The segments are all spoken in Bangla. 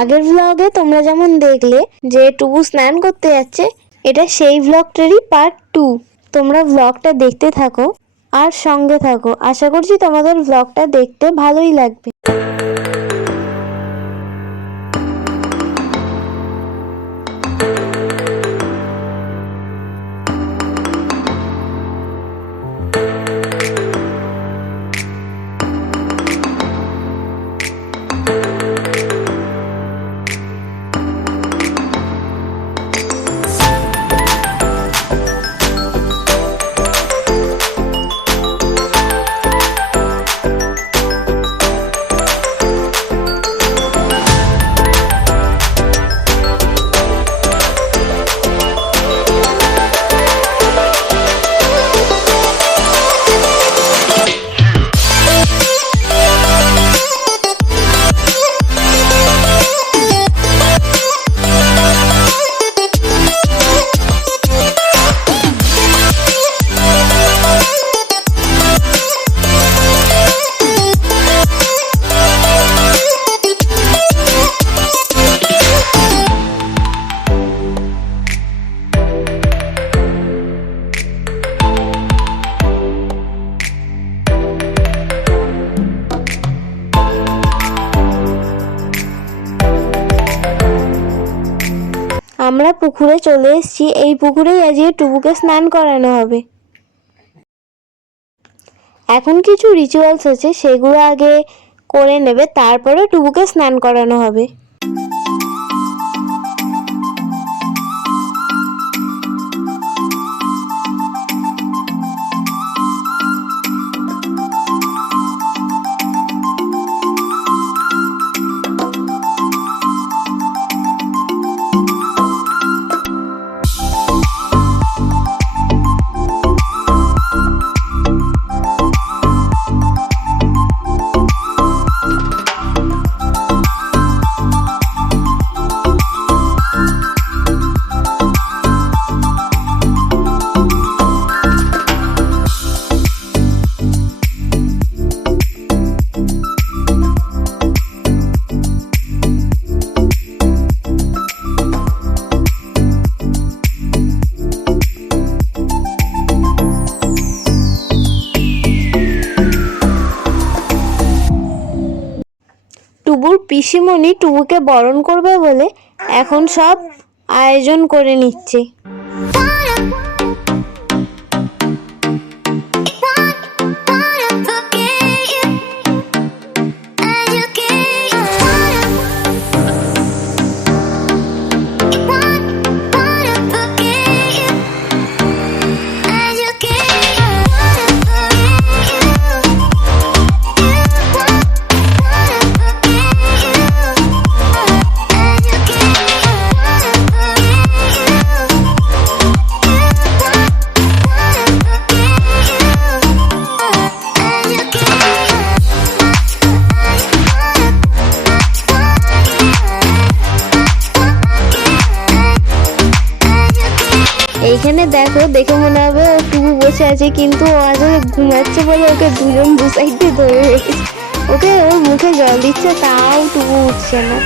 আগের ব্লগে তোমরা যেমন দেখলে যে টুবু স্নান করতে যাচ্ছে, এটা সেই ব্লগটারই পার্ট 2। তোমরা ব্লগটা দেখতে থাকো আর সঙ্গে থাকো। আশা করছি তোমাদের ব্লগটা দেখতে ভালোই লাগবে। আমরা পুকুরে চলে এসেছি। এই পুকুরেই আজকে টুবুকে স্নান করানো হবে। এখন কিছু রিচুয়ালস আছে, সেগুলো আগে করে নেবে, তারপরে টুবুকে স্নান করানো হবে। টুবুর পিসিমণি টুবুকে বরণ করবে বলে এখন সব আয়োজন করে নিচ্ছে। এইখানে দেখো, দেখে মনে হবে টুবু বসে আছে, কিন্তু ও আজ ঘুমাচ্ছে বলে ওকে দুজন দু সাইডে ধরে রেখেছে। ওকে ওর মুখে জল দিচ্ছে, তাও টুবু উঠছে না।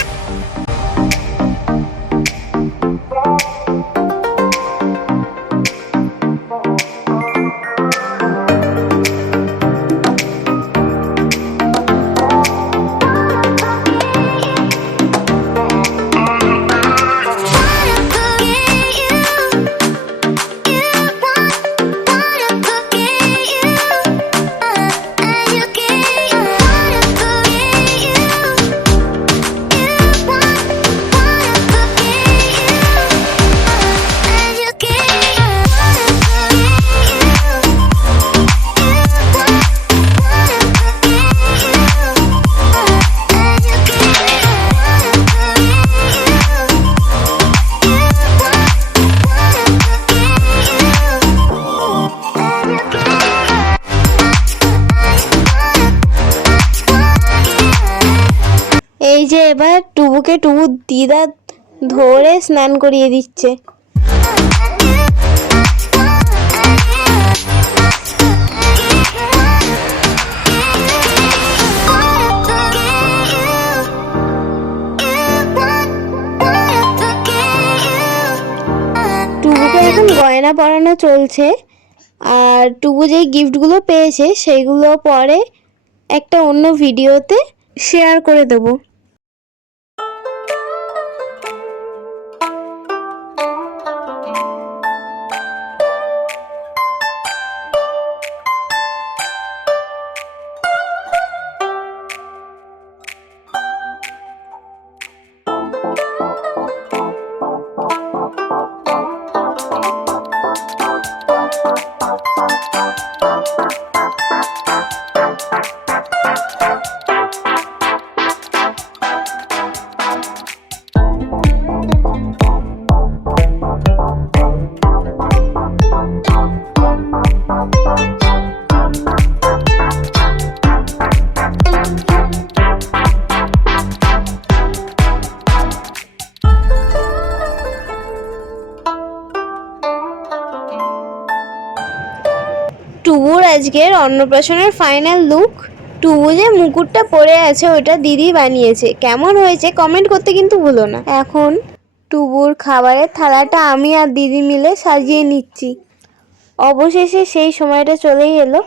এই যে এবার টুবুকে টুবুর দিদা ধরে স্নান করিয়ে দিচ্ছে। মালা পরানো চলছে। আর টুকু যেই গিফটগুলো পেয়েছে সেইগুলো পরে একটা অন্য ভিডিওতে শেয়ার করে দেবো। টুবুর আজকের অন্নপ্রাশনের ফাইনাল লুক। টুবু যে মুকুটটা পরে আছে ওটা দিদি বানিয়েছে। কেমন হয়েছে কমেন্ট করতে কিন্তু ভুলো না। এখন টুবুর খাবারের থালাটা আমি আর দিদি মিলে সাজিয়ে নিচ্ছি। অবশেষে সেই সময়টা চলেই এলো।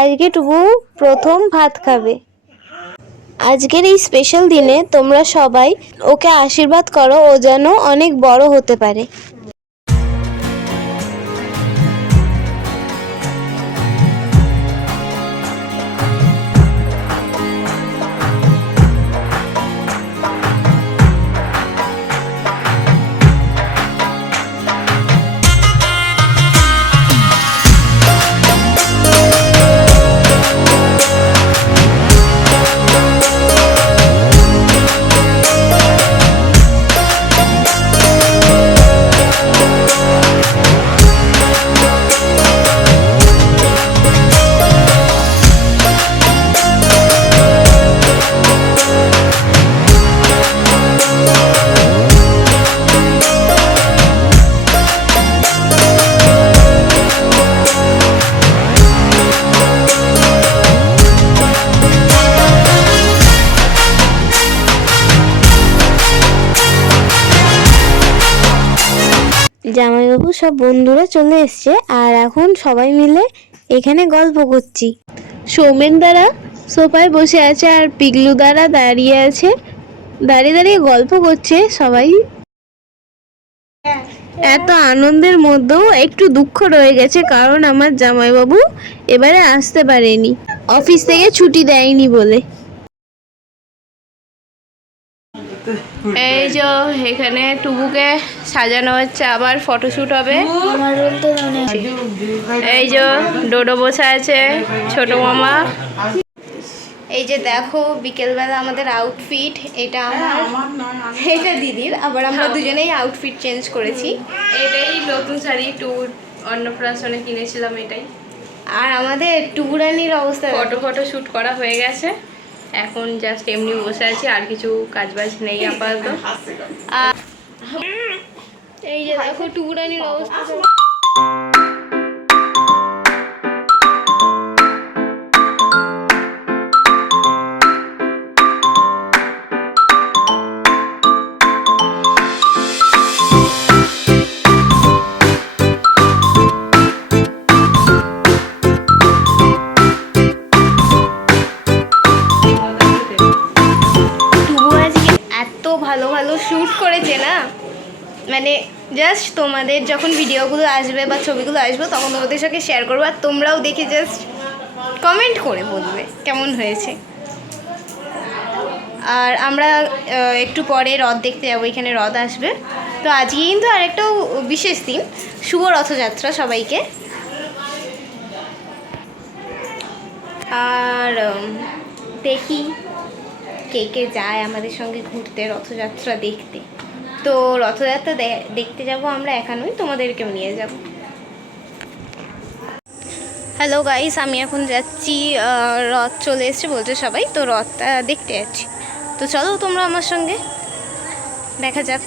আজকে টুবু প্রথম ভাত খাবে। আজকের এই স্পেশাল দিনে তোমরা সবাই ওকে আশীর্বাদ করো, ও যেন অনেক বড় হতে পারে। জামাইবাবু সব বন্ধুরা চলে এসছে আর এখন সবাই মিলে এখানে গল্প করছি। সৌমেন দ্বারা সোফায় বসে আছে আর পিগলু দ্বারা দাঁড়িয়ে আছে, দাঁড়িয়ে দাঁড়িয়ে গল্প করছে সবাই। এত আনন্দের মধ্যেও একটু দুঃখ রয়ে গেছে, কারণ আমার জামাইবাবু এবারে আসতে পারেনি, অফিস থেকে ছুটি দেয়নি বলে। এই যে এখানে টুবুকে সাজানো হচ্ছে, আবার ফটোশুট হবে। এই যে ডোডো বসে আছে, ছোট মামা। এই যে দেখো বিকেলবেলা আমাদের আউটফিট, এটা আমার, এটা দিদির, আবার আমরা দুজনেই আউটফিট চেঞ্জ করেছি। এটাই নতুন শাড়ি টুর অন্নপ্রাশনে কিনেছিলাম এটাই। আর আমাদের টুরানির অবস্থা, ফটো শ্যুট করা হয়ে গেছে, এখন জাস্ট এমনি বসে আছি, আর কিছু কাজবাজ নেই আপাতত। এই যে দেখো টুরানির অবস্থা। ভালো ভালো শ্যুট করেছে না, মানে জাস্ট তোমাদের যখন ভিডিওগুলো আসবে বা ছবিগুলো আসবে তখন তোমাদের সাথে শেয়ার করবো, আর তোমরাও দেখে জাস্ট কমেন্ট করে বলবে কেমন হয়েছে। আর আমরা একটু পরে রথ দেখতে যাবো, এখানে রথ আসবে। তো আজকে কিন্তু আরেকটাও বিশেষ দিন, শুভ রথযাত্রা সবাইকে। আর দেখি কে কে যায় আমাদের সঙ্গে ঘুরতে, রথযাত্রা দেখতে। তো রথযাত্রা দেখতে যাব আমরা, একা নই, তোমাদেরকেও নিয়ে যাব। হ্যালো গাইস, আমি এখন যাচ্ছি, রথ চলে এসছে বলছে সবাই, তো রথটা দেখতে যাচ্ছি। তো চলো তোমরা আমার সঙ্গে, দেখা যাক।